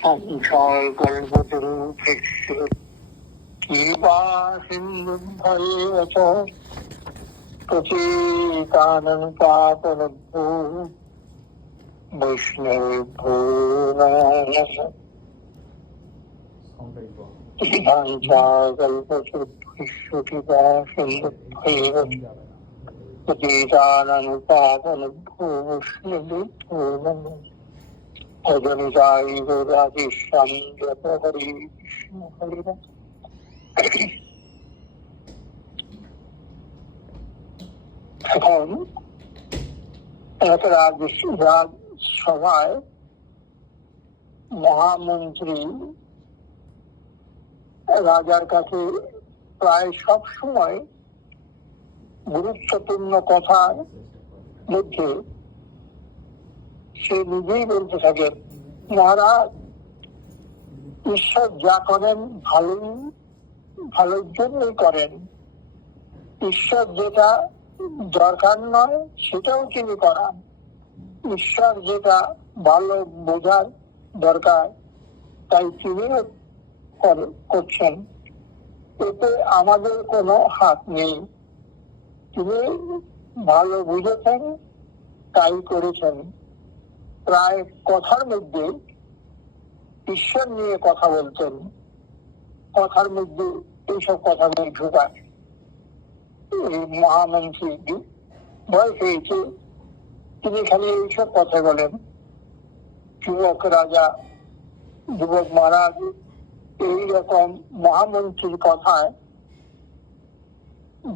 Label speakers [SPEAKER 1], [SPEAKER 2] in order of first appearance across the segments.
[SPEAKER 1] संसारकल्पतरुभ्यश्च कीवा सिन्धुभ्येव च प्रचेतानन्तापनभ्यो वैष्णवेभ्यो नमः कल्पतरुभ्यश्रुतिवा सिन्धुभ्येव च प्रचेतानन्तापनभ्यो वैष्णवेभ्यो नमः এখন রাজসভায় মহামন্ত্রী রাজার কাছে প্রায় সব সময় গুরুত্বপূর্ণ কথার মধ্যে সে নিজেই বলতে থাকেন মহারাজ, ঈশ্বর যা করেন ভালোই, ভালোর জন্যই করেন। ঈশ্বর যেটা দরকার নয়, সেটাও তিনি করান। ঈশ্বর যেটা ভালো বোঝার দরকার, তাই তিনিও করছেন। এতে আমাদের কোনো হাত নেই। তিনি ভালো বুঝেছেন, তাই করেছেন। প্রায় কথার মধ্যে ঈশ্বর নিয়ে কথা বলতেন কথার মধ্যে এইসব কথা নিয়ে ঢোকায় মহামন্ত্রী ভয় পেয়েছে। তিনি খালি এইসব কথা বলেন। যুবক রাজা, যুবক মহারাজ এইরকম মহামন্ত্রীর কথায়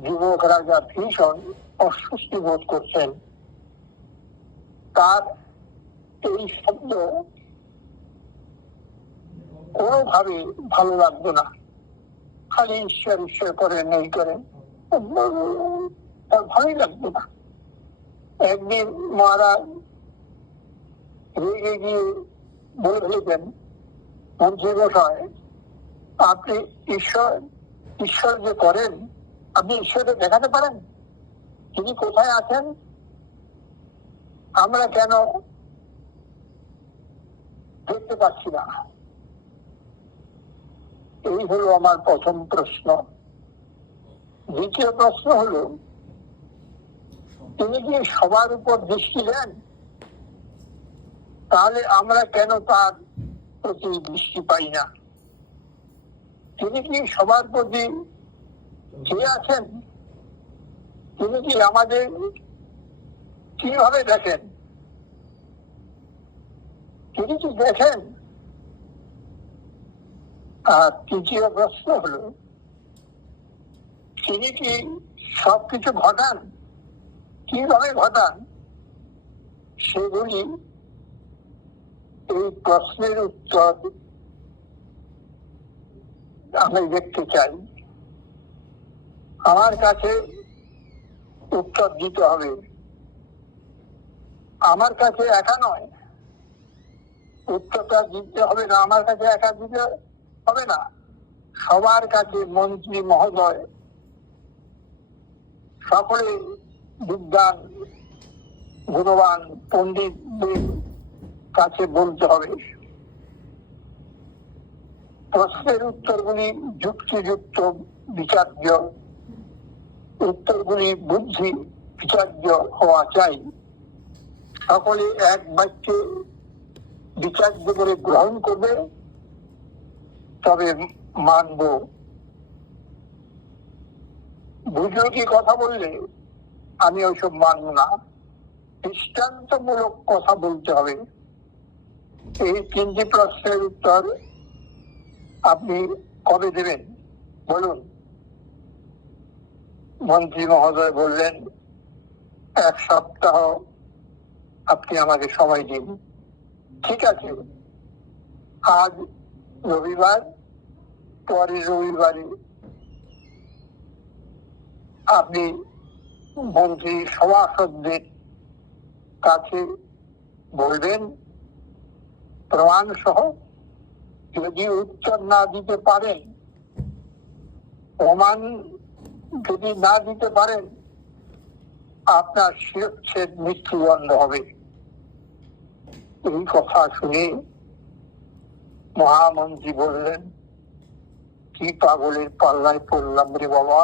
[SPEAKER 1] যুবক রাজা ভীষণ অস্বস্তি বোধ করছেন। তার এই শব্দ কোনোভাবে ভালো লাগতো না। খালি ঈশ্বর ঈশ্বর করে, নেই করে। তার ভালোই লাগতো না। একদিন মহারাজ রেগে গিয়ে বলে ফেলেছেন, মন্ত্রী মশাই, আপনি ঈশ্বর ঈশ্বর যে করেন, আপনি ঈশ্বরকে দেখাতে পারেন? তিনি কোথায় আছেন? আমরা কেন দেখতে পাচ্ছি না। এই হলো আমার প্রথম প্রশ্ন। দ্বিতীয় প্রশ্ন হলো, তিনি কি সবার উপর দৃষ্টি দেন? তাহলে আমরা কেন তার প্রতি দৃষ্টি পাই না? তিনি কি সবার প্রতি যে আছেন? তিনি কি আমাদের কীভাবে দেখেন? তিনি কি দেখেন আর তৃতীয় প্রশ্ন হলো, তিনি কি সবকিছু ঘটান? কীভাবে ঘটান? সেগুলি এই প্রশ্নের উত্তর আমি দেখতে চাই। আমার কাছে উত্তর দিতে হবে। আমার কাছে একা নয় উত্তরটা দিতে হবে না, আমার কাছে একা দিতে হবে না। সবার কাছে মন্ত্রী মহোদয়, সকলে বিজ্ঞান, গুণবান, পণ্ডিতদের কাছে বলতে হবে। প্রশ্নের উত্তরগুলি যুক্তিযুক্ত বিচার্য, উত্তরগুলি বুদ্ধি বিচার্য হওয়া চাই। সকলে এক বাক্যে বিচার্য করে গ্রহণ করবে, তবে মানব। বুঝলো কি কথা বললে? আমি ওইসব মানব না। দৃষ্টান্তমূলক কথা বলতে হবে। এই তিনটি প্রশ্নের উত্তর আপনি কবে দেবেন? বলুন। মন্ত্রী মহোদয় বললেন, এক সপ্তাহ আপনি আমাকে সময় দিন। ঠিক আছে। আজ রবিবার পরে রবিবারে আপনি মন্ত্রী সভাসদদের কাছে বলবেন প্রমাণ সহ যদি উত্তর না দিতে পারেন, প্রমাণ যদি না দিতে পারেন, আপনার শিরচ্ছেদ মৃত্যুদণ্ড হবে। এই কথা শুনে মহামন্ত্রী বললেন, কি পাগলের পাল্লায় পড়লাম রে বাবা?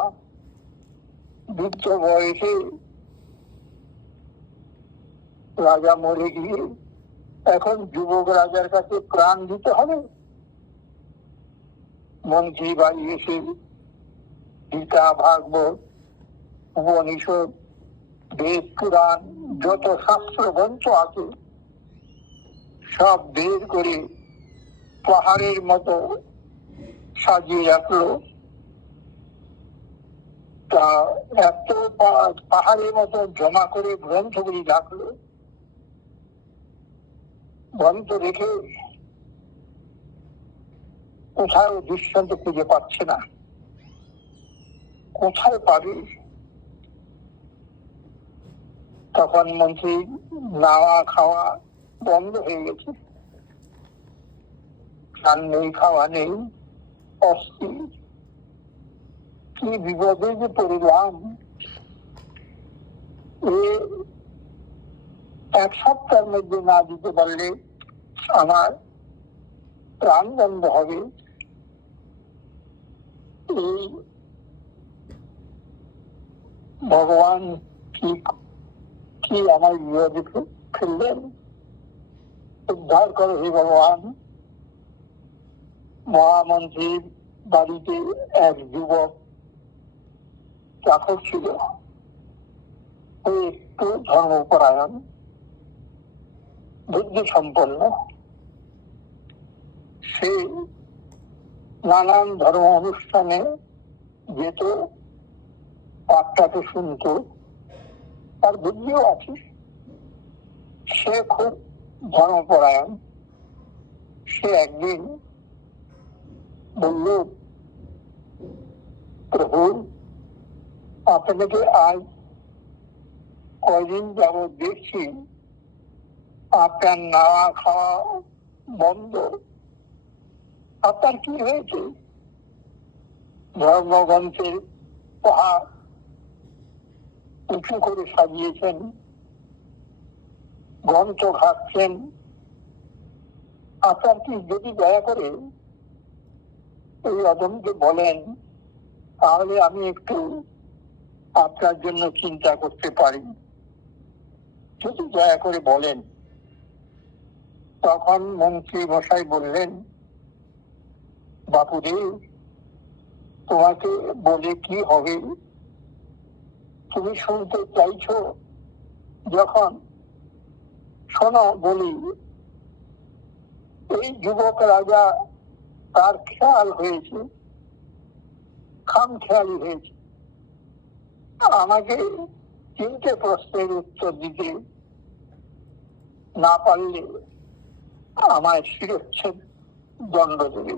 [SPEAKER 1] বৃদ্ধ বয়সে রাজা মরে গিয়ে এখন যুবক রাজার কাছে প্রাণ দিতে হবে? মন্ত্রী বাড়ি এসে গীতা ভাগবত, উপনিষদ, বেদ পুরাণ, যত শাস্ত্র গ্রন্থ আছে সব বের করে পাহাড়ের মতো সাজিয়ে রাখল। তা এত পাহাড়ের মতো জমা করে গ্রন্থগুলি রাখল। গ্রন্থ রেখে কোথাও দৃষ্টান্ত খুঁজে পাচ্ছে না। কোথায় পাবে? তখন মন্ত্রী, নাওয়া, খাওয়া বন্ধ হয়ে গেছে। খান নেই, খাওয়া নেই, অস্থির। কি বিপদে যে পড়লাম। এক সপ্তাহের মধ্যে না দিতে পারলে আমার প্রাণ বন্ধ হবে। এই ভগবান কি কি আমার বিপদে ফেললেন উদ্ধার করো হে ভগবান। মহামন্ত্রীর বাড়িতে এক যুবক চাকর ছিল। ও একটু ধর্মপরায়ণ বুদ্ধি সম্পন্ন সে নানান ধর্ম অনুষ্ঠানে যেত, পাঠটাকে শুনত, তার বুদ্ধিও আছে। সে খুব ধর্মপরায়ণ, সে একদিন বলল প্রভু আপনাকে আজ কয়দিন যাব দেখছি, আপনার নাওয়া খাওয়া বন্ধ। আপনার কি হয়েছে? ধর্মগ্রন্থের পাহাড় উঁচু করে সাজিয়েছেন গ্রন্থ খাচ্ছেন আপনার কি যদি দয়া করে এই অদমকে বলেন, তাহলে আমি একটু আপনার জন্য চিন্তা করতে পারি। যদি দয়া করে বলেন, তখন মন্ত্রী মশাই বললেন বাপুরে তোমাকে বলে কি হবে? তুমি শুনতে চাইছো যখন শোনো বলি, এই যুবক রাজা তার খেয়াল হয়েছে খাম খেয়ালি হয়েছে। আমাকে তিনটে প্রশ্নের উত্তর দিতে না পারলে আমায় শিরোচ্ছেদ, দণ্ড দেবে।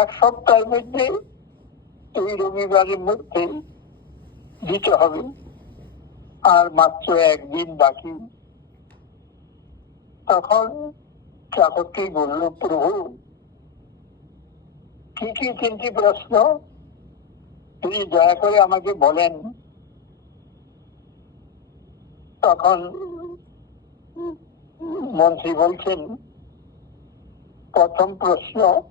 [SPEAKER 1] এক সপ্তাহের মধ্যে এই রবিবারের মধ্যে দিতে হবে। আর মাত্র একদিন বাকি। তখন চাকরটি বলল, প্রভু, কি কি তিনটি প্রশ্ন? যদি দয়া করে আমাকে বলেন। তখন মন্ত্রী বলছেন, প্রথম প্রশ্ন,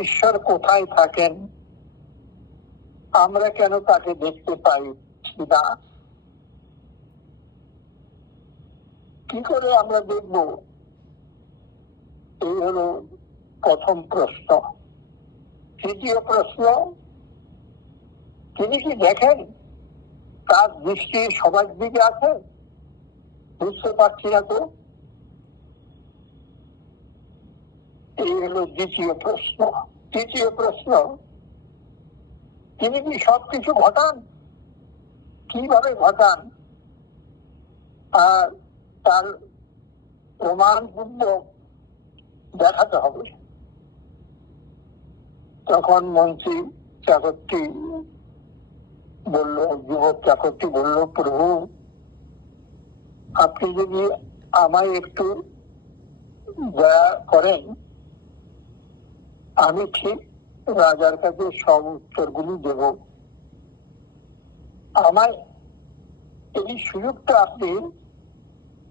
[SPEAKER 1] ঈশ্বর কোথায় থাকেন? আমরা কেন তাকে দেখতে পাই না? কি করে আমরা দেখব? এই হলো প্রথম প্রশ্ন। তৃতীয় প্রশ্ন, তিনি কি দেখেন? তার দৃষ্টি সবার দিকে আছে? বুঝতে পারছি না তো? এই হলো দ্বিতীয় প্রশ্ন। তৃতীয় প্রশ্ন, তিনি কি সবকিছু ঘটান? কীভাবে ঘটান? আর তার প্রমাণপূর্বক দেখাতে হবে। তখন মন্ত্রী চাকরটি বলল, যুবক চাকরটি বলল, প্রভু, আপনি যদি আমায় একটু দয়া করেন, আমি ঠিক রাজার কাছে সব উত্তরগুলি দেব। আমার এই সুযোগটা আপনি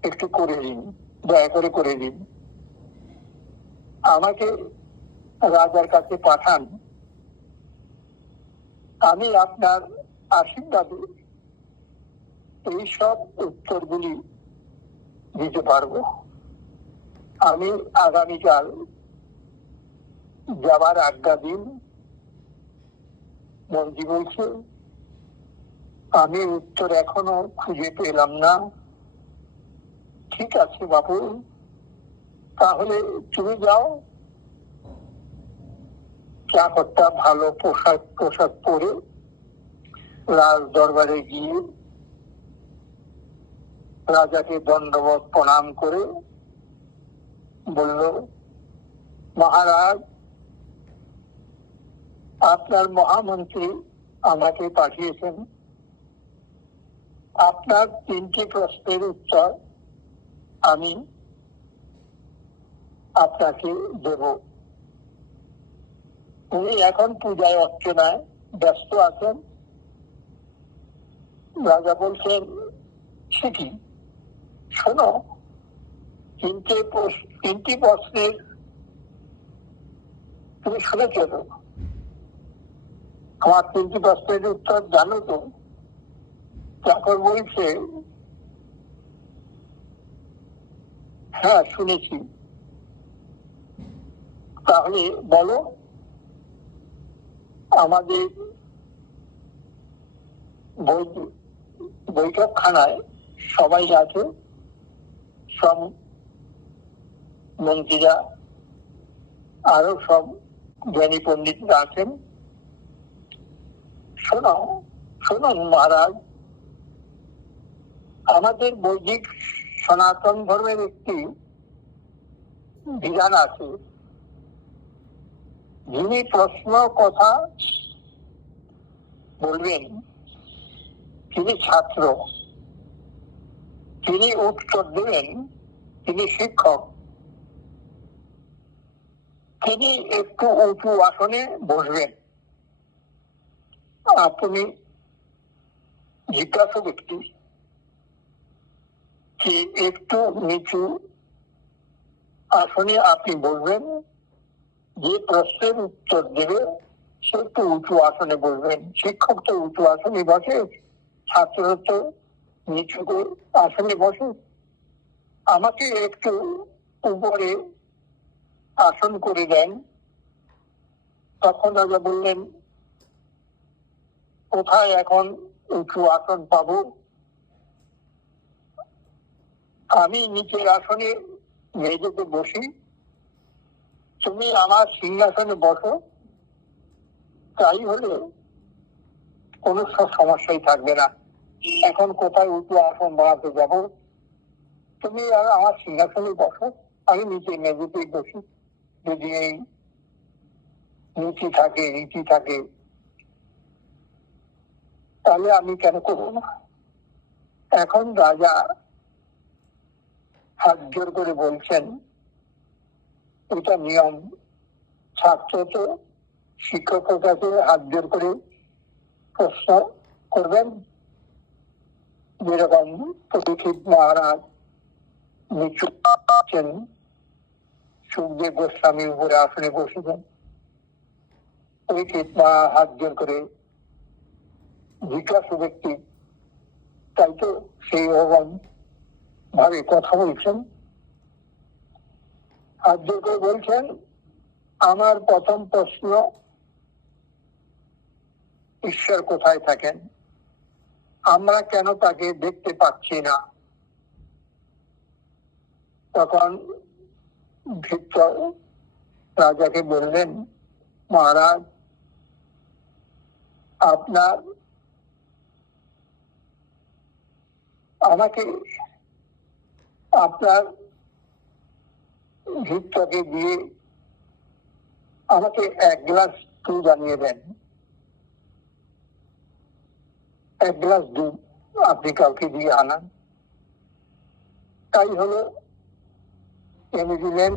[SPEAKER 1] একটু করে দিন দয়া করে করে দিন আমাকে রাজার কাছে পাঠান। আমি আপনার আশীর্বাদে এইসব উত্তরগুলি দিতে পারব। আমি আগামীকাল যাবার আজ্ঞা দিন। মন্ত্রী বলছে, আমি উত্তর এখনও খুঁজে পেলাম না। ঠিক আছে বাবু তাহলে তুমি যাও। চাকরটা ভালো পোশাক পোশাক পরে রাজ দরবারে গিয়ে রাজাকে দণ্ডবত প্রণাম করে বলল, মহারাজ, আপনার মহামন্ত্রী আমাকে পাঠিয়েছেন। আপনার তিনটি প্রশ্নের উত্তর আমি আপনাকে দেব। উনি এখন পূজায় অর্চনায় ব্যস্ত আছেন। রাজা বলছেন কি? শোনো, তিনটে তিনটি প্রশ্নের তুমি শুনেছ তো? আমার তিনটি প্রশ্নের উত্তর জানো তো? চাকর বলছে হ্যাঁ শুনেছি। তাহলে বলো, আমাদের বৈঠকখানায় সবাই আছে, সব মন্ত্রীরা, আরও সব জ্ঞানী পণ্ডিতরা আছেন। শোনো শুনুন মহারাজ, আমাদের বৈদিক সনাতন ধর্মের একটি বিধান আছে। যিনি প্রশ্ন, কথা বলবেন, তিনি ছাত্র, তিনি উত্তর দেবেন তিনি শিক্ষক। তিনি একটু উঁচু আসনে বসবেন। আপনি জিজ্ঞাসা ব্যক্তি যে একটু নিচু আসনে আপনি বলবেন, যে প্রশ্নের উত্তর দেবে, সে একটু উঁচু আসনে বলবেন। শিক্ষক তো উঁচু আসনে বসে, ছাত্র তো নিচু আসনে বসে। আমাকে একটু উপরে আসন করে দেন। তখন রাজা বললেন, কোথায় এখন উঁচু আসন পাবো? আমি নিচের আসনে মেঝেতে বসি। তুমি আমার সিংহাসনে বসো। তাই হলে কোনো স- সমস্যাই থাকবে না। এখন কোথায় উঁচু আসন বানাতে যাব? তুমি আর আমার সিংহাসনে বসো। আমি নিচে মেঝেতেই বসি। যদি এই নিচি থাকে রীতি থাকে, তাহলে আমি কেন করব না? এখন রাজা হাত জোর করে বলছেন, এটা নিয়ম। ছাত্র তো শিক্ষকের কাছে হাত জোর করে প্রশ্ন করবেন, যেরকম পরীক্ষিত মহারাজ নিচু আছেন, সুখদেব গোস্বামী উপরে আসনে বসেছেন। পরীক্ষিত মা হাত জোর করে জিজ্ঞাসা ব্যক্তি, তাই তো সেই রকম ভাবে কথা বলছেন? জোর করে বলছেন, আমার প্রথম প্রশ্ন, ঈশ্বর কোথায় থাকেন? আমরা কেন তাকে দেখতে পাচ্ছি না? তখন রাজাকে বললেন, মহারাজ, আপনার, আমাকে আপনার ভৃত্যকে দিয়ে আমাকে এক গ্লাস দুধ আনিয়ে দেন। এক গ্লাস দুধ আপনি কাউকে দিয়ে আনান। তাই হলো এনে দিলেন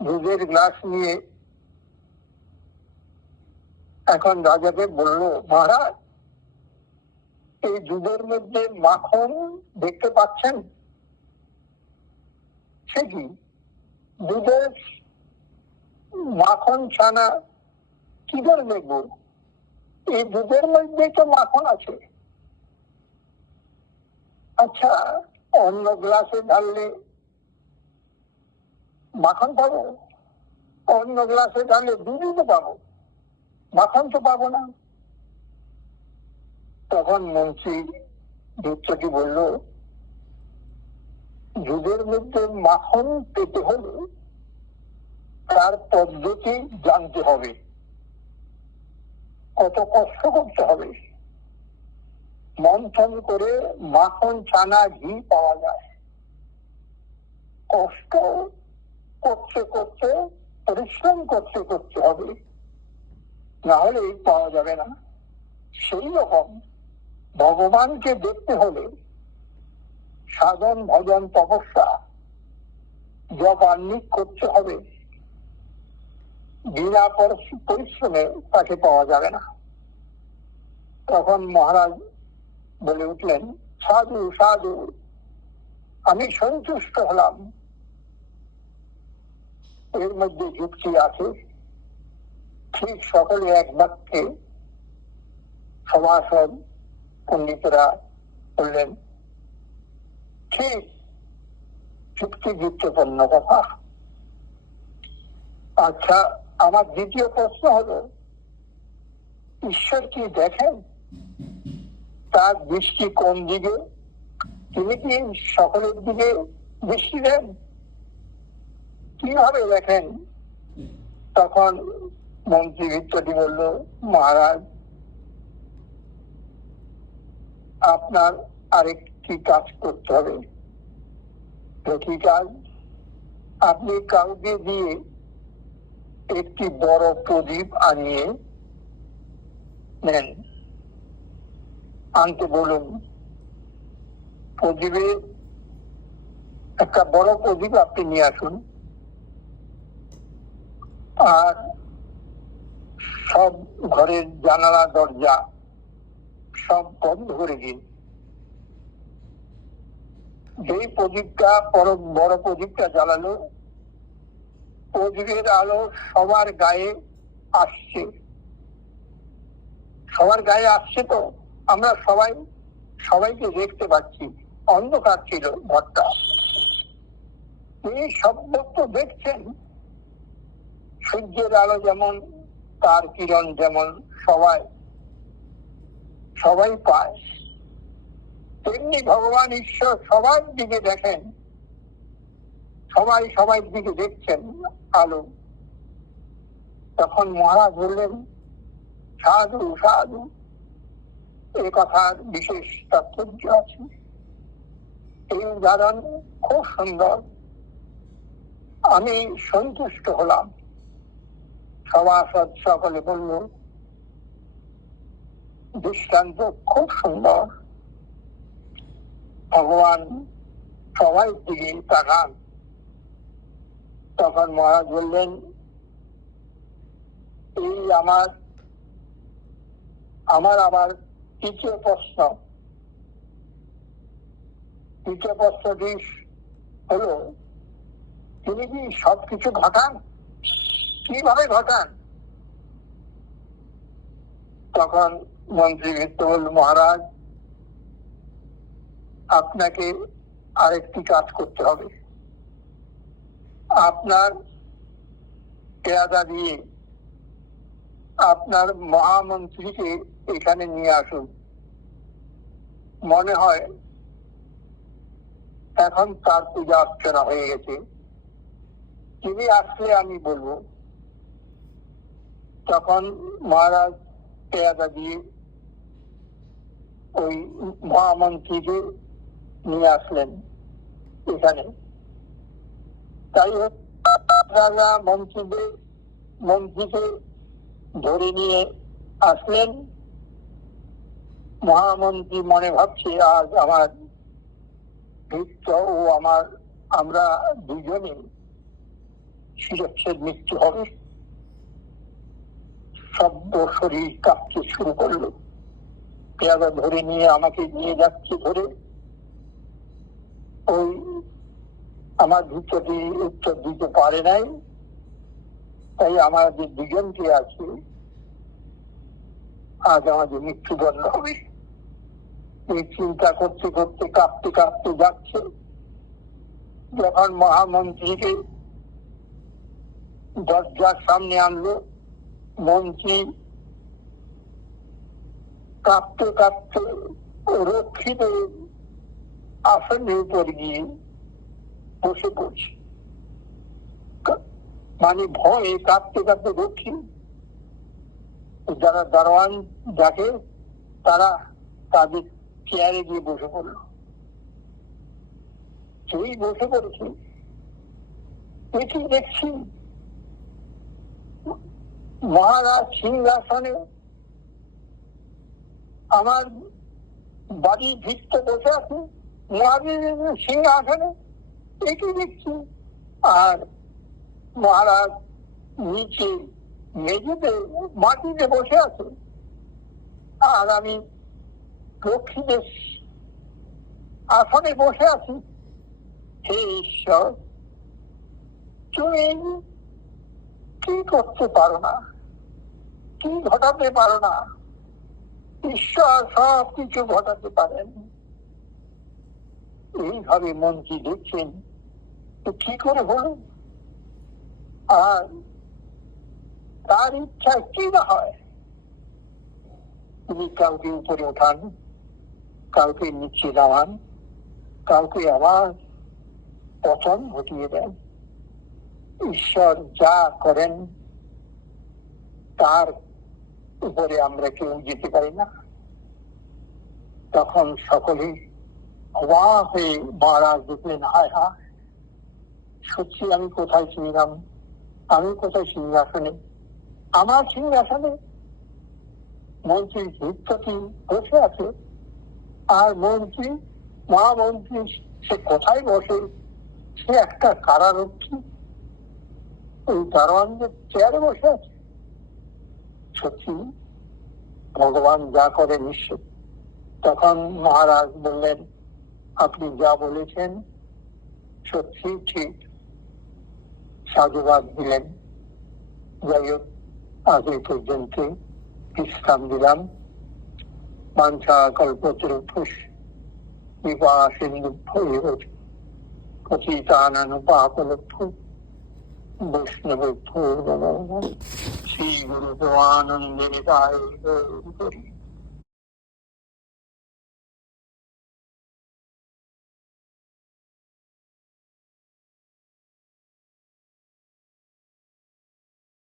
[SPEAKER 1] দুধের গ্লাস নিয়ে। এখন রাজাকে বলল, মহারাজ, এই দুধের মধ্যে মাখন দেখতে পাচ্ছেন? সে কি দুধের মাখন ছানা কি করে দেখব? এই দুধের মধ্যেই তো মাখন আছে। আচ্ছা অন্য গ্লাসে ঢাললে মাখন পাবো? অন্য গ্লাসে ঢাললে দুধই তো পাবো। মাখন তো পাবো না। তখন মন্ত্রী দূতটি বলল দুধের মধ্যে মাখন পেতে হলে তার পদ্ধতি জানতে হবে। কত কষ্ট করতে হবে। মন্থন করে মাখন ছানা ঘি পাওয়া যায়। কষ্ট করতে করতে, পরিশ্রম করতে করতে হবে। না হলে পাওয়া যাবে না। সেই রকম ভগবানকে দেখতে হলে সাধন ভজন তপস্যা। জপ আন্নিক করতে হবে। বিনা পরিশ্রমে তাকে পাওয়া যাবে না। তখন মহারাজ বলে উঠলেন, সাধু সাধু, আমি সন্তুষ্ট হলাম। এর মধ্যে যুক্তি আছে। ঠিক সকলে এক বাক্যে সমাসদ পণ্ডিতরা বললেন ঠিক চুক্তি যুক্তপূর্ণ কথা আচ্ছা আমার দ্বিতীয় প্রশ্ন হলো, ঈশ্বর কি দেখেন? তার দৃষ্টি কোন দিকে? তিনি কি সকলের দিকে দৃষ্টি দেন? কীভাবে দেখেন? তখন মন্ত্রী ভিত্তটি বলল, মহারাজ, আপনার আরেকটি কাজ করতে হবে? তো কি কাজ আপনি কাউকে দিয়ে একটি বড় প্রদীপ আনিয়ে নেন। আনতে বলুন, প্রদীপে একটা বড় প্রদীপ আপনি নিয়ে আসুন। আর সব ঘরের জানালা, দরজা সব বন্ধ করে দিন। যেই প্রদীপটা বড় প্রদীপটা জ্বালালো। প্রদীপের আলো সবার গায়ে আসছে। সবার গায়ে আসছে তো? আমরা সবাই, সবাইকে দেখতে পাচ্ছি। অন্ধকার ছিল ঘরটা। এই শব্দ তো দেখছেন। সূর্যের আলো যেমন, তার কিরণ যেমন সবাই সবাই পায়। তেমনি ভগবান ঈশ্বর সবার দিকে দেখেন। সবাই সবাই দিকে দেখছেন আলো। তখন মহারাজ বললেন, সাধু সাধু, এ কথার বিশেষ তাৎপর্য আছে। এই উদাহরণ খুব সুন্দর। আমি সন্তুষ্ট হলাম। সভাসদ সকলে বলল, দৃষ্টান্ত খুব সুন্দর। ভগবান সবাই দিকে তাকান। তখন মহারাজ বললেন, এই আমার আমার আবার তৃতীয় প্রশ্ন। তৃতীয় প্রশ্নটি হলো? তিনি কি সবকিছু ঘটান? কীভাবে ঘটান? তখন মন্ত্রী ভিত্ত বলল মহারাজ আপনাকে আরেকটি কাজ করতে হবে। আপনার পেয়াদা দিয়ে আপনার মহামন্ত্রীকে এখানে নিয়ে আসুন। মনে হয় এখন তার পূজা অর্চনা হয়ে গেছে। তিনি আসলে আমি বলব, তখন মহারাজ পেয়াদা দিয়ে ওই মহামন্ত্রীকে নিয়ে আসলেন এখানে। তাই রাজা মন্ত্রীদের মন্ত্রীকে ধরে নিয়ে আসলেন। মহামন্ত্রী মনে ভাবছে, আজ আমার ভৃত্য ও আমার, আমরা দুজনে শিরচ্ছেদ মৃত্যু হবে। শব্দ শরীর কাঁপতে শুরু করল। পেয়াদা ধরে নিয়ে আমাকে নিয়ে যাচ্ছে ধরে। ওই আমার ভিতরটি উত্তর দিতে পারে নাই। তাই আমাদের দুজনকে আছে, আজ আমাদের মৃত্যুদণ্ড হবে, এই চিন্তা করতে করতে কাঁপতে কাঁপতে যাচ্ছে। যখন মহামন্ত্রীকে দরজার সামনে আনলো, মন্ত্রী কাঁপতে কাঁপতে রক্ষিত আসনের উপর গিয়ে বসে পড়ছে। মানে ভয়ে কাঁপতে কাঁপতে রক্ষী যারা দারোয়ান ডাকে তারা তাদের চেয়ারে গিয়ে বসে পড়ল। সেই বসে পড়েছে এটি দেখছি মহারাজ সিংহাসনে আমার বাড়ির ভিত্তে বসে আছে। সিংহাসনে এটি দেখছি আর মহারাজ নিচে মেঝেতে মাটিতে বসে আছে আর আমি লক্ষ্মীদের আসনে বসে আছি। হে ঈশ্বর, তুমি কি করতে পারো না? কি ঘটাতে পারো না? ঈশ্বর সব কিছু ঘটাতে পারেন। এইভাবে মন্ত্রী দেখছেন, তো কি করে হলো আর তার ইচ্ছা কি না হয়? তিনি কাউকে উপরে ওঠান, কাউকে নিচে নামান, কাউকে আবার পতন ঘটিয়ে দেন। ঈশ্বর যা করেন, তার উপরে আমরা কেউ যেতে পারি না। তখন সকলে অবাক হয়ে মহারাজ দেখলেন হায়। হায়, সত্যি আমি কোথায় ছিলাম? আমি কোথায় সিংহাসনে? আমার সিংহাসনে মন্ত্রী ভিত্তটি বসে আছে। আর মন্ত্রী, মহামন্ত্রী, সে কোথায় বসে? সে একটা কারারক্ষী। ওই দারোয়ানদের চেয়ারে বসে আছে। সত্যি ভগবান যা করে নিশ্চিত তখন মহারাজ বললেন আপনি যা বলেছেন সত্যি ঠিক। সাধুবাদ দিলেন। যাই হোক, আজ এই পর্যন্ত বিশ্রাম দিলাম। বাঞ্ছা কল্পতরুপুষ বিপা সিন্ধু পতিতানুপাপলভ্য বৈষ্ণব শ্রী গুরু গৌর হরি।